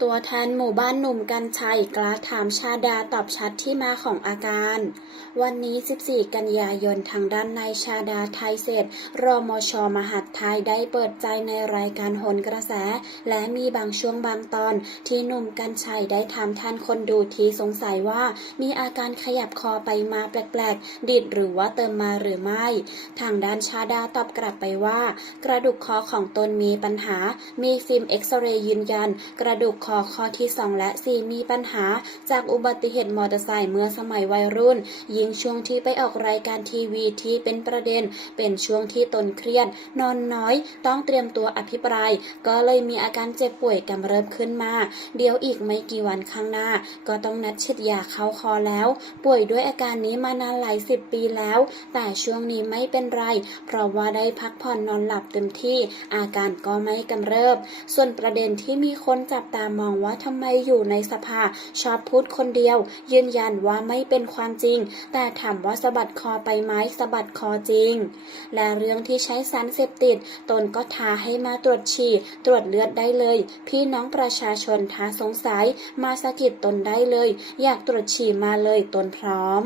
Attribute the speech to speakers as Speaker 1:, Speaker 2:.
Speaker 1: ตัวแทนหมู่บ้านหนุ่มกันชัยกล้าถามชาดาตอบชัดที่มาของอาการ วันนี้ 14 กันยายนทางด้านนายชาดาไทยเศษฐ์รมชมหาดไทยได้เปิดใจในรายการโหนกระแส และมีบางช่วงบางตอน ที่หนุ่มกันชัยได้ถามท่านคนดูที่สงสัยว่า มีอาการขยับคอไปมาแปลกๆ ดิดหรือว่าเติมมาหรือไม่ ทางด้านชาดาตอบกลับไปว่า กระดูกคอของตนมีปัญหา มีฟิล์มเอ็กซเรย์ยืนยัน กระดูกคอข้อที่ 2 และ 4 มีปัญหา จากอุบัติเหตุมอเตอร์ไซค์เมื่อสมัยวัยรุ่น ยิ่งช่วงที่ไปออกรายการทีวีที่เป็นประเด็น เป็นช่วงที่ตนเครียด นอนน้อย ต้องเตรียมตัวอภิปราย ก็เลยมีอาการเจ็บป่วยกำเริบขึ้นมา เดี๋ยวอีกไม่กี่วันข้างหน้า ก็ต้องนัดฉีดยาเข้าคอแล้ว ป่วยด้วยอาการนี้มานานหลายสิบปีแล้ว แต่ช่วงนี้ไม่เป็นไร เพราะว่าได้พักผ่อนนอนหลับเต็มที่ อาการก็ไม่กำเริบ ส่วนประเด็นที่มีคนจับตามมองว่าทำไมอยู่ในสภาชอบพูดคนเดียว ยืนยันว่าไม่เป็นความจริง แต่ถามว่าสะบัดคอไปไหมสะบัดคอจริง และเรื่องที่ใช้สารเสพติด ตนก็ท้าให้มาตรวจฉี่ ตรวจเลือดได้เลย พี่น้องประชาชนท้าสงสัย มาสะกิดตนได้เลย อยากตรวจฉี่มาเลยตนพร้อม